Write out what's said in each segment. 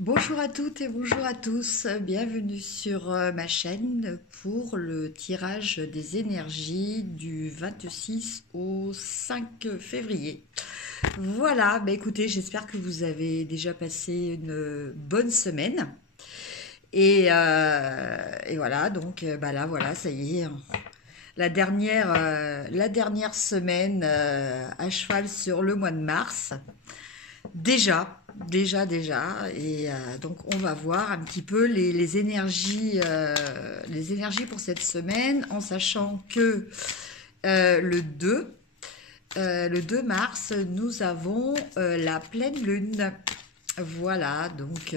Bonjour à toutes et bonjour à tous, bienvenue sur ma chaîne pour le tirage des énergies du 26 au 5 février. Voilà, bah écoutez, j'espère que vous avez déjà passé une bonne semaine. Et voilà, donc bah là, voilà, ça y est, la dernière semaine à cheval sur le mois de mars. Déjà. Et donc, on va voir un petit peu les énergies pour cette semaine, en sachant que le 2 mars, nous avons la pleine lune. Voilà, donc,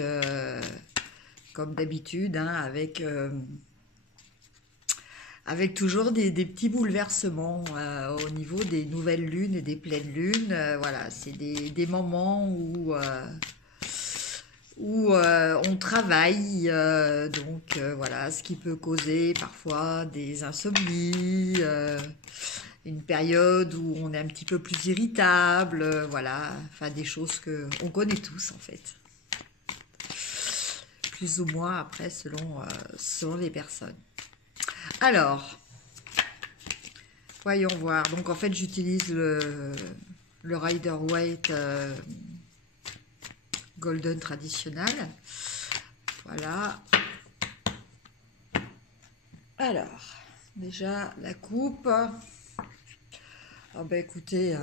comme d'habitude, hein, avec toujours des petits bouleversements au niveau des nouvelles lunes et des pleines lunes. Voilà, c'est des moments où on travaille, donc voilà, ce qui peut causer parfois des insomnies, une période où on est un petit peu plus irritable, voilà, enfin des choses que on connaît tous en fait, plus ou moins après selon les personnes. Alors, voyons voir. Donc en fait, j'utilise le Rider-Waite Golden traditionnel. Voilà. Alors, déjà la coupe. Oh ben écoutez,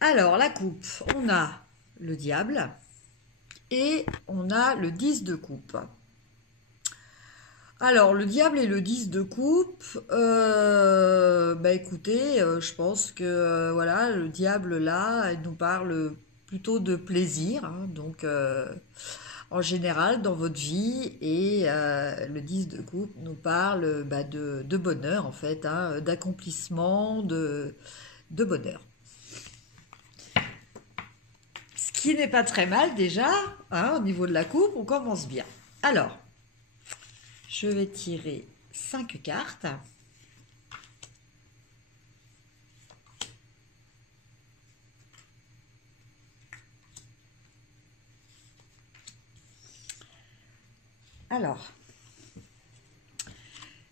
alors la coupe, on a le diable et on a le 10 de coupe. Alors, le diable et le 10 de coupe, bah écoutez, je pense que voilà, le diable là, il nous parle plutôt de plaisir, hein, donc en général dans votre vie, et le 10 de coupe nous parle bah, de bonheur en fait, hein, d'accomplissement, de bonheur. Ce qui n'est pas très mal déjà, hein, au niveau de la coupe, on commence bien. Alors, je vais tirer 5 cartes. Alors,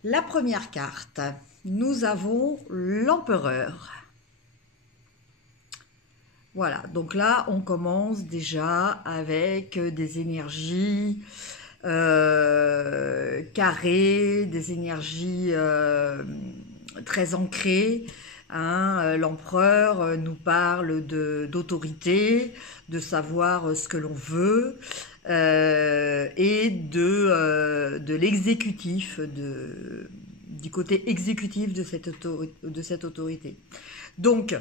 la première carte, nous avons l'empereur. Voilà, donc là, on commence déjà avec des énergies carrées, des énergies très ancrées. Hein. L'empereur nous parle d'autorité, de savoir ce que l'on veut et de l'exécutif, du côté exécutif de cette autorité. Donc,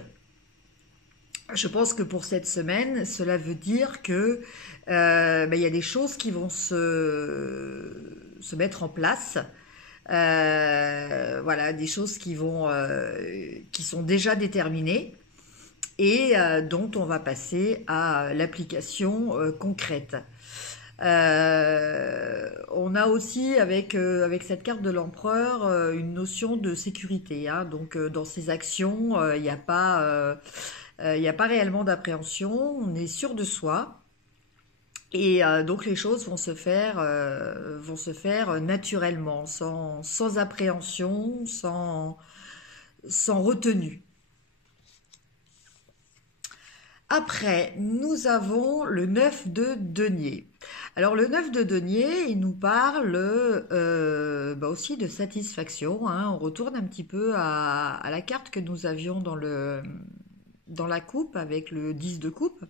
je pense que pour cette semaine, cela veut dire que il y a des choses qui vont se mettre en place. Voilà, des choses qui sont déjà déterminées et dont on va passer à l'application concrète. On a aussi avec cette carte de l'empereur une notion de sécurité. Hein. Donc dans ces actions, il n'y a pas réellement d'appréhension, on est sûr de soi. Et donc les choses vont se faire naturellement, sans appréhension, sans retenue. Après, nous avons le 9 de denier. Alors le 9 de denier, il nous parle bah aussi de satisfaction. Hein. On retourne un petit peu à la carte que nous avions dans la coupe avec le 10 de coupe.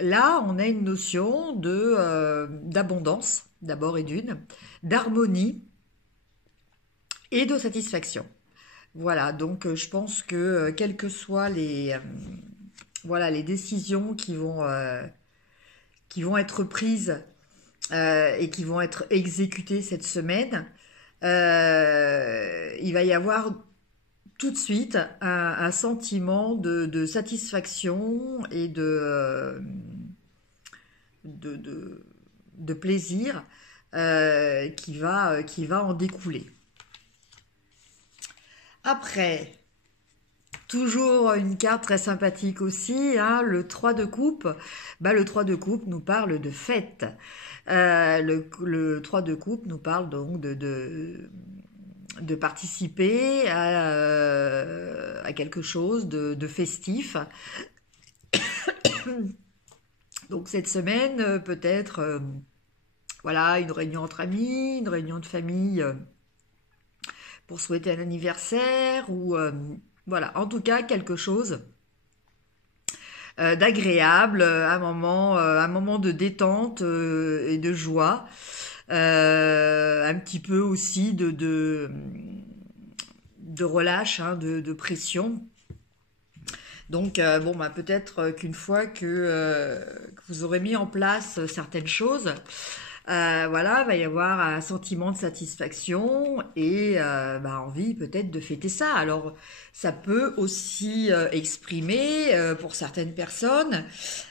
Là, on a une notion d'abondance, d'abord et d'une, d'harmonie et de satisfaction. Voilà, donc je pense que quelles que soient voilà, les décisions qui vont être prises et qui vont être exécutées cette semaine, il va y avoir tout de suite un sentiment de satisfaction et de plaisir qui va en découler. Après, Toujours une carte très sympathique aussi, hein, le 3 de coupe. Bah, le 3 de coupe nous parle de fête. Le 3 de coupe nous parle donc de participer à quelque chose de festif. Donc cette semaine, peut-être, voilà, une réunion entre amis, une réunion de famille pour souhaiter un anniversaire ou voilà, en tout cas quelque chose d'agréable, un moment de détente et de joie, un petit peu aussi de relâche, hein, de pression. Donc, bon, bah, peut-être qu'une fois que vous aurez mis en place certaines choses, voilà, va y avoir un sentiment de satisfaction et bah, envie peut-être de fêter ça. Alors, ça peut aussi exprimer pour certaines personnes,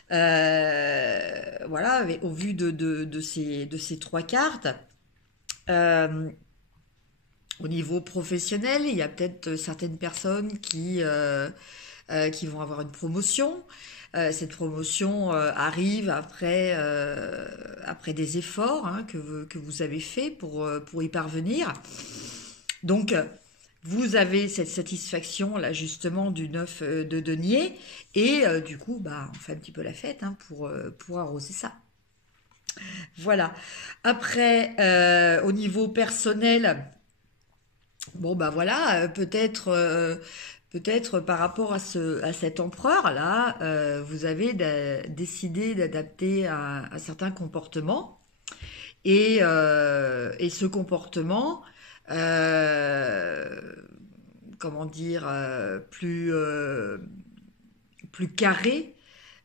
voilà, au vu de ces trois cartes, euh, au niveau professionnel, il y a peut-être certaines personnes qui vont avoir une promotion. Cette promotion arrive après des efforts, hein, que vous avez fait pour y parvenir. Donc, vous avez cette satisfaction là justement du 9 de denier et du coup, bah, on fait un petit peu la fête, hein, pour arroser ça. Voilà. Après, au niveau personnel, bon bah voilà, peut-être par rapport à cet empereur-là, vous avez décidé d'adapter un certain comportement. Et ce comportement, euh, comment dire, plus carré,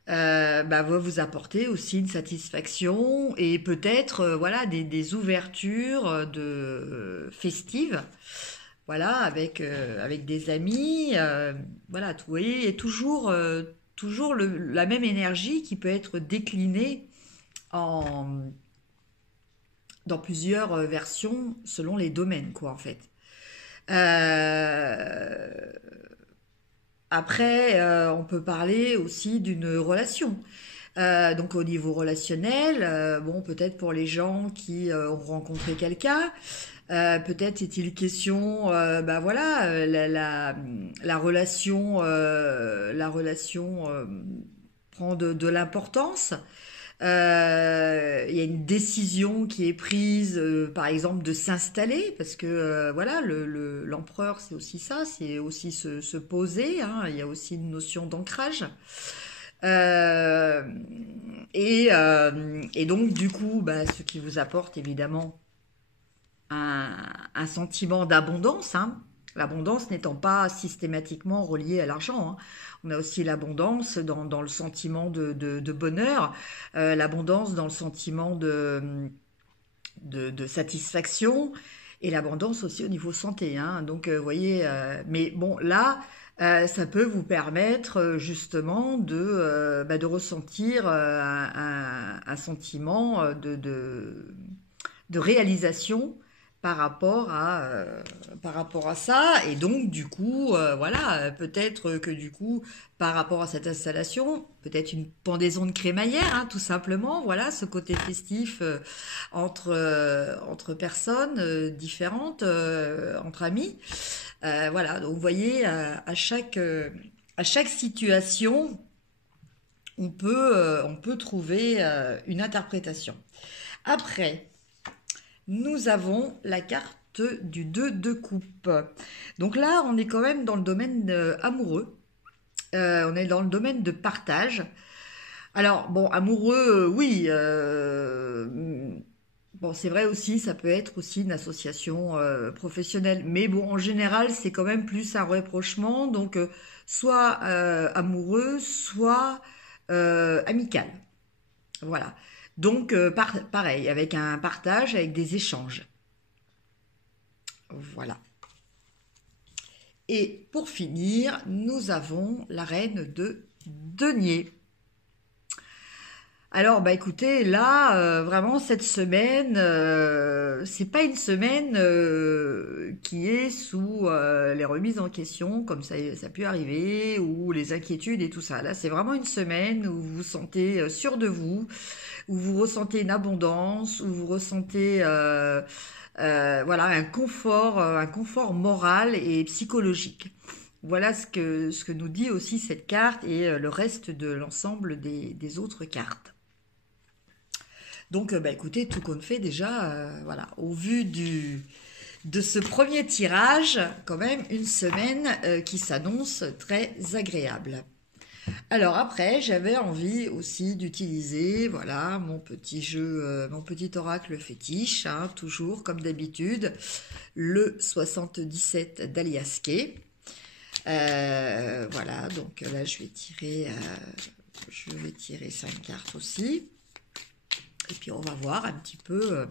bah, va vous apporter aussi une satisfaction et peut-être voilà, des ouvertures festives, voilà, avec des amis, voilà, vous voyez, il y a toujours la même énergie qui peut être déclinée en, dans plusieurs versions selon les domaines, quoi, en fait. Euh, Après, on peut parler aussi d'une relation. Donc au niveau relationnel, bon, peut-être pour les gens qui ont rencontré quelqu'un, peut-être est-il question, bah voilà, la relation prend de l'importance. Il y a une décision qui est prise, par exemple, de s'installer, parce que voilà, l'empereur, c'est aussi ça, c'est aussi se poser, hein, il y a aussi une notion d'ancrage. Euh, et donc, du coup, bah, ce qui vous apporte évidemment un sentiment d'abondance, hein. L'abondance n'étant pas systématiquement reliée à l'argent, hein. On a aussi l'abondance dans le sentiment de bonheur, l'abondance dans le sentiment de satisfaction et l'abondance aussi au niveau santé, hein. Donc, vous voyez, mais bon, là, ça peut vous permettre justement bah, de ressentir un sentiment de réalisation par rapport à ça. Et donc, du coup, voilà, peut-être que du coup, par rapport à cette installation, peut-être une pendaison de crémaillère, hein, tout simplement. Voilà, ce côté festif entre personnes différentes, entre amis. Voilà, donc vous voyez, à chaque situation, on peut trouver une interprétation. Après, nous avons la carte du 2 de coupe. Donc là, on est quand même dans le domaine amoureux. On est dans le domaine de partage. Alors, bon, amoureux, oui. Bon, c'est vrai aussi, ça peut être aussi une association professionnelle. Mais bon, en général, c'est quand même plus un rapprochement. Donc, soit amoureux, soit amical. Voilà. Donc, pareil, avec un partage, avec des échanges. Voilà. Et pour finir, nous avons la reine de denier. Alors, bah écoutez, là, vraiment, cette semaine, c'est pas une semaine qui est sous les remises en question, comme ça a pu arriver, ou les inquiétudes et tout ça. Là, c'est vraiment une semaine où vous vous sentez sûr de vous, où vous ressentez une abondance, où vous ressentez voilà, un confort moral et psychologique. Voilà ce que nous dit aussi cette carte et le reste de l'ensemble des autres cartes. Donc, bah, écoutez, tout compte fait déjà, voilà, au vu de ce premier tirage, quand même une semaine qui s'annonce très agréable. Alors après, j'avais envie aussi d'utiliser, voilà, mon petit jeu, mon petit oracle fétiche, hein, toujours comme d'habitude, le 77 d'Aliaské. Voilà, donc là je vais tirer 5 cartes aussi. Et puis on va voir un petit peu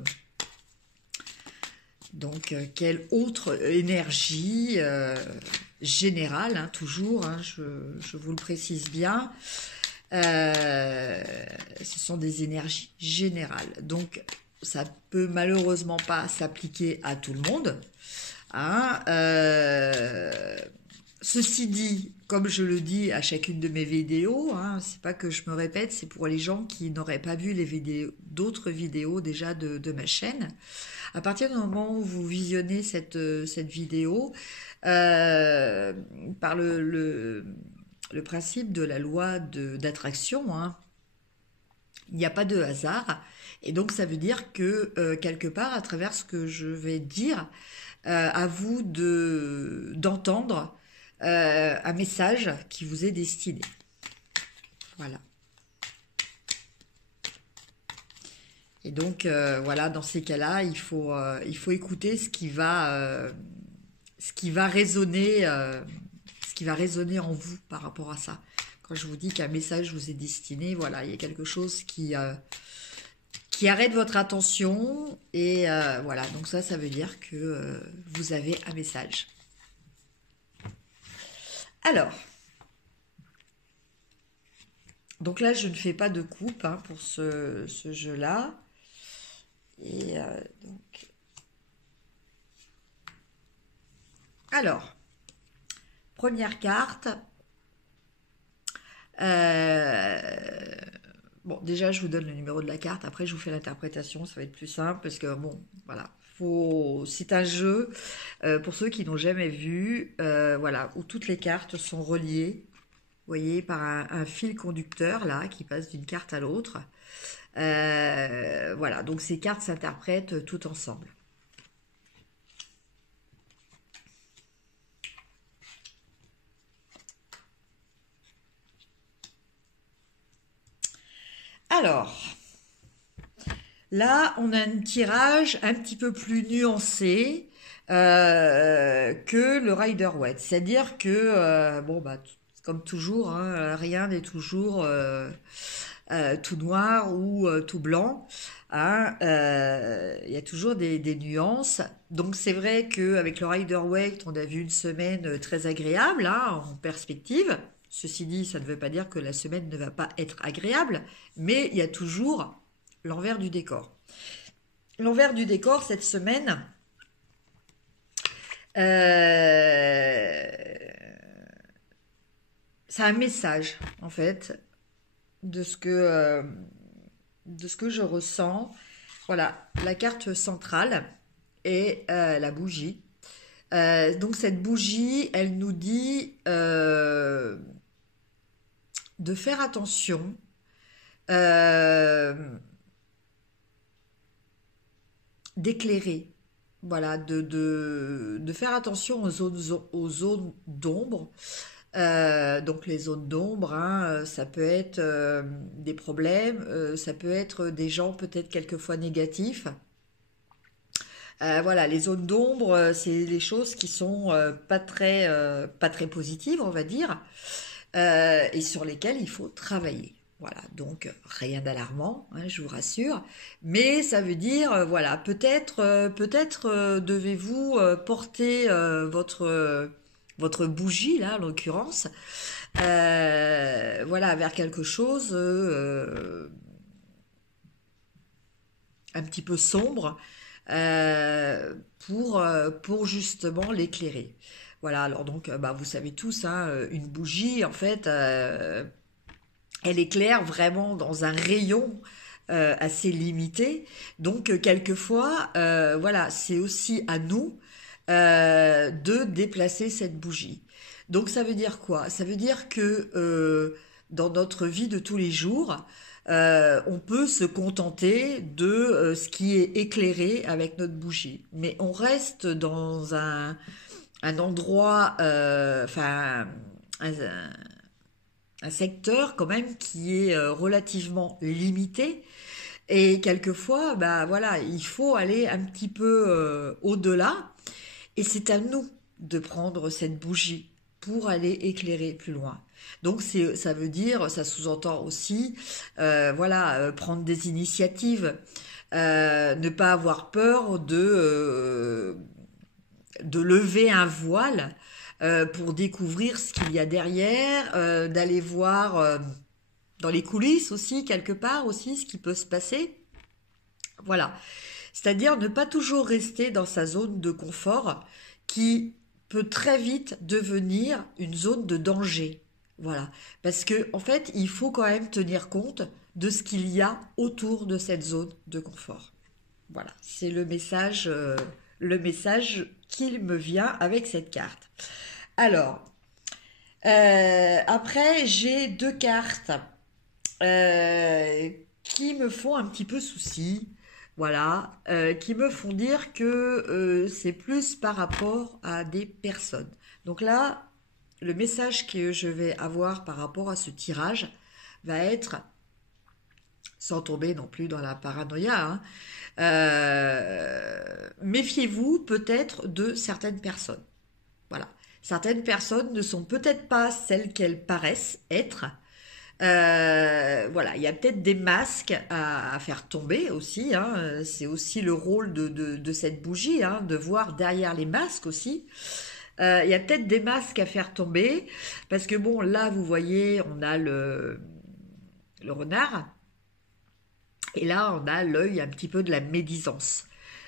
donc quelle autre énergie générale, hein, toujours, hein, je vous le précise bien, ce sont des énergies générales. Donc ça peut malheureusement pas s'appliquer à tout le monde. Hein, ceci dit, comme je le dis à chacune de mes vidéos, hein, c'est pas que je me répète, c'est pour les gens qui n'auraient pas vu les vidéos, d'autres vidéos déjà de ma chaîne. À partir du moment où vous visionnez cette vidéo, par le principe de la loi d'attraction, hein, il n'y a pas de hasard. Et donc ça veut dire que quelque part, à travers ce que je vais dire, à vous d'entendre un message qui vous est destiné. Voilà. Et donc, voilà, dans ces cas-là, il faut écouter ce qui va résonner, ce qui va résonner en vous par rapport à ça. Quand je vous dis qu'un message vous est destiné, voilà, il y a quelque chose qui arrête votre attention et voilà, donc ça veut dire que vous avez un message. Alors, donc là, je ne fais pas de coupe hein, pour ce jeu-là. Et donc... Alors, première carte. Bon, déjà, je vous donne le numéro de la carte. Après, je vous fais l'interprétation. Ça va être plus simple parce que, bon, voilà. C'est un jeu, pour ceux qui n'ont jamais vu, voilà, où toutes les cartes sont reliées, vous voyez, par un fil conducteur, là, qui passe d'une carte à l'autre. Voilà, donc ces cartes s'interprètent toutes ensemble. Alors, là, on a un tirage un petit peu plus nuancé que le Rider-Waite. C'est-à-dire que, bon, bah, comme toujours, hein, rien n'est toujours tout noir ou tout blanc. Hein, y a toujours des nuances. Donc c'est vrai qu'avec le Rider-Waite, on a vu une semaine très agréable hein, en perspective. Ceci dit, ça ne veut pas dire que la semaine ne va pas être agréable, mais il y a toujours l'envers du décor. L'envers du décor, cette semaine, c'est un message, en fait, de ce que je ressens. Voilà, la carte centrale est la bougie. Donc cette bougie, elle nous dit de faire attention, d'éclairer, voilà, de faire attention aux zones d'ombre. Donc les zones d'ombre, hein, ça peut être des problèmes, ça peut être des gens peut-être quelquefois négatifs. Voilà, les zones d'ombre, c'est les choses qui sont pas très positives, on va dire, et sur lesquelles il faut travailler. Voilà, donc rien d'alarmant, hein, je vous rassure, mais ça veut dire, voilà, peut-être devez-vous porter votre bougie là, en l'occurrence, voilà, vers quelque chose un petit peu sombre pour justement l'éclairer. Voilà, alors donc, bah, vous savez tous, hein, une bougie, en fait, elle éclaire vraiment dans un rayon assez limité. Donc, quelquefois, voilà, c'est aussi à nous de déplacer cette bougie. Donc, ça veut dire quoi? Ça veut dire que dans notre vie de tous les jours, on peut se contenter de ce qui est éclairé avec notre bougie. Mais on reste dans un endroit, enfin, un secteur quand même qui est relativement limité. Et quelquefois, bah voilà, il faut aller un petit peu au-delà. Et c'est à nous de prendre cette bougie pour aller éclairer plus loin. Donc ça veut dire, ça sous-entend aussi, voilà, prendre des initiatives, ne pas avoir peur de lever un voile pour découvrir ce qu'il y a derrière, d'aller voir dans les coulisses aussi, quelque part aussi, ce qui peut se passer. Voilà. C'est-à-dire ne pas toujours rester dans sa zone de confort qui peut très vite devenir une zone de danger. Voilà. Parce que, en fait, il faut quand même tenir compte de ce qu'il y a autour de cette zone de confort. Voilà. C'est le message qu'il me vient avec cette carte. Alors, après, j'ai deux cartes qui me font un petit peu souci, voilà, qui me font dire que c'est plus par rapport à des personnes. Donc là, le message que je vais avoir par rapport à ce tirage va être, sans tomber non plus dans la paranoïa, hein, méfiez-vous peut-être de certaines personnes. Voilà. Certaines personnes ne sont peut-être pas celles qu'elles paraissent être. Voilà, il y a peut-être des masques à faire tomber aussi, hein. C'est aussi le rôle de cette bougie, hein, de voir derrière les masques aussi. Il y a peut-être des masques à faire tomber, parce que bon, là, vous voyez, on a le renard, et là, on a l'œil un petit peu de la médisance.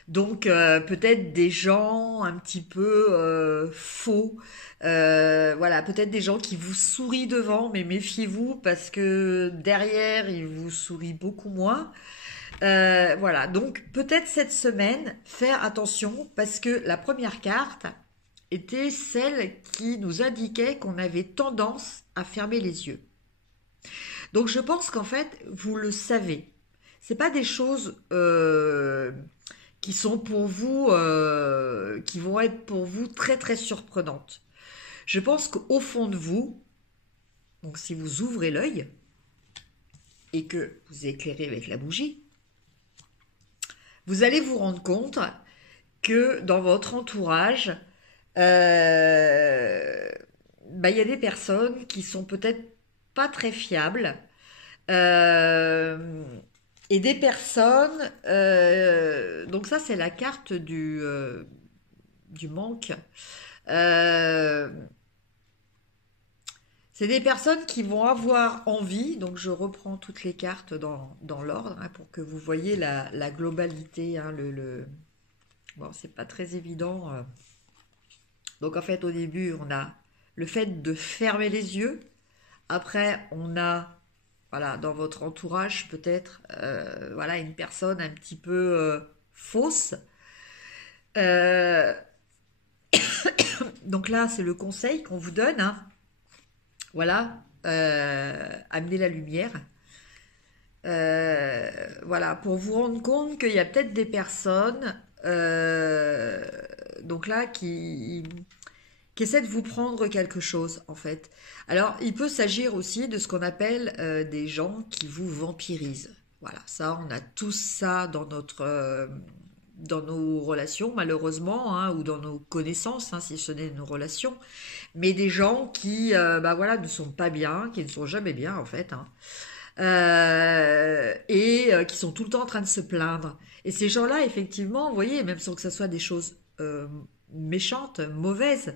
Donc peut-être des gens un petit peu faux, voilà, peut-être des gens qui vous sourient devant, mais méfiez-vous parce que derrière ils vous sourient beaucoup moins. Voilà, donc peut-être cette semaine faire attention parce que la première carte était celle qui nous indiquait qu'on avait tendance à fermer les yeux. Donc je pense qu'en fait vous le savez. C'est pas des choses qui sont pour vous, qui vont être pour vous très très surprenantes. Je pense qu'au fond de vous, donc si vous ouvrez l'œil et que vous éclairez avec la bougie, vous allez vous rendre compte que dans votre entourage, bah, y a des personnes qui sont peut-être pas très fiables. Euh, et des personnes, donc ça c'est la carte du manque. Euh, c'est des personnes qui vont avoir envie, donc je reprends toutes les cartes dans l'ordre hein, pour que vous voyez la globalité. Hein, bon, c'est pas très évident. Donc en fait au début on a le fait de fermer les yeux. Après on a voilà, dans votre entourage peut-être voilà, une personne un petit peu fausse. Euh, donc là, c'est le conseil qu'on vous donne. Hein. Voilà, amener la lumière. Voilà, pour vous rendre compte qu'il y a peut-être des personnes donc là qui essaie de vous prendre quelque chose, en fait. Alors, il peut s'agir aussi de ce qu'on appelle des gens qui vous vampirisent. Voilà, ça, on a tous ça dans nos relations, malheureusement, hein, ou dans nos connaissances, hein, si ce n'est nos relations. Mais des gens qui, bah voilà, ne sont pas bien, qui ne sont jamais bien, en fait, hein, et qui sont tout le temps en train de se plaindre. Et ces gens-là, effectivement, vous voyez, même sans que ce soit des choses méchantes, mauvaises,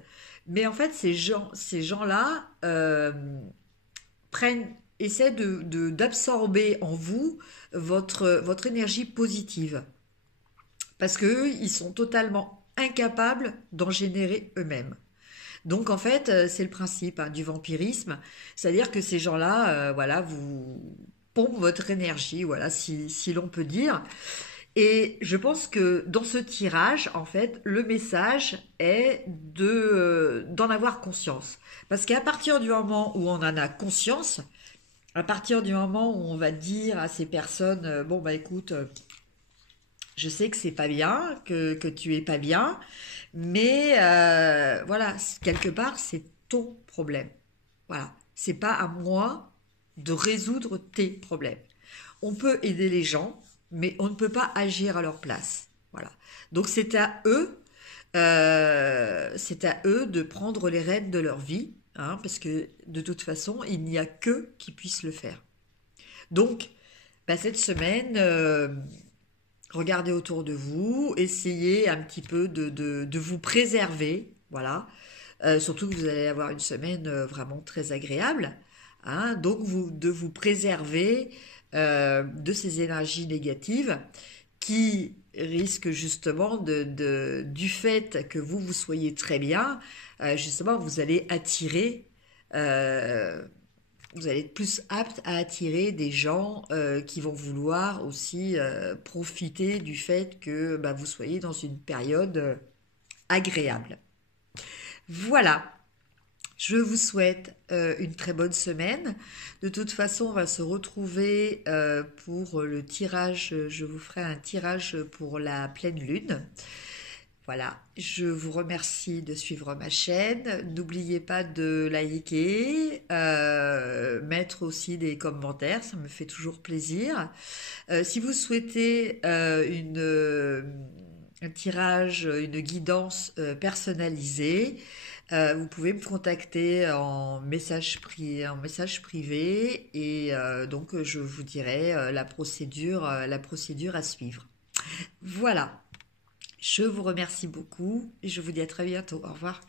mais en fait, ces gens-là prennent essaie d'absorber en vous votre énergie positive. Parce qu'eux, ils sont totalement incapables d'en générer eux-mêmes. Donc en fait, c'est le principe du vampirisme, c'est-à-dire que ces gens-là, voilà, vous pompent votre énergie, voilà, si l'on peut dire. Et je pense que dans ce tirage, en fait, le message est d'en avoir conscience. Parce qu'à partir du moment où on en a conscience, à partir du moment où on va dire à ces personnes, bon bah écoute, je sais que c'est pas bien, que tu es pas bien, mais voilà, quelque part, c'est ton problème. Voilà, c'est pas à moi de résoudre tes problèmes. On peut aider les gens, mais on ne peut pas agir à leur place. Voilà. Donc c'est à eux de prendre les rênes de leur vie, hein, parce que de toute façon, il n'y a qu'eux qui puissent le faire. Donc, bah, cette semaine, regardez autour de vous, essayez un petit peu de vous préserver, voilà. Surtout que vous allez avoir une semaine vraiment très agréable, hein. Donc de vous préserver de ces énergies négatives qui risquent justement du fait que vous soyez très bien, justement vous allez attirer euh, vous allez être plus apte à attirer des gens qui vont vouloir aussi profiter du fait que bah, vous soyez dans une période agréable. Voilà, je vous souhaite une très bonne semaine. De toute façon, on va se retrouver pour le tirage. Je vous ferai un tirage pour la pleine lune. Voilà, je vous remercie de suivre ma chaîne. N'oubliez pas de liker, mettre aussi des commentaires, ça me fait toujours plaisir. Si vous souhaitez un tirage, une guidance personnalisée, vous pouvez me contacter en message privé et donc je vous dirai la procédure à suivre. Voilà. Je vous remercie beaucoup et je vous dis à très bientôt. Au revoir.